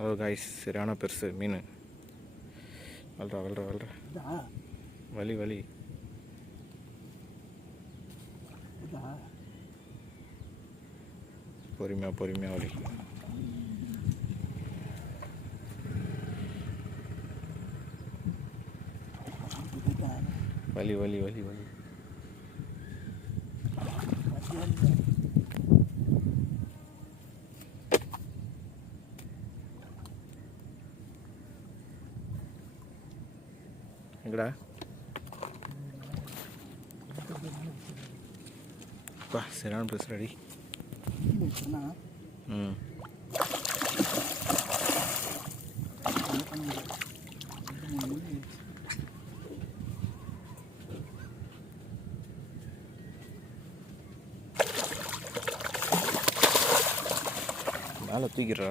அதாவது காய்ஸ் சரியான பெருசு மீன். வல்றா வல்றா வல்றா. வலி வலி. பொறுமையாக பொறுமையாக வலி. வலி வலி வலி வலி. எங்கடா? பா சரியான பெருசு ரெடி ம். மேலே தூக்கிடுறா.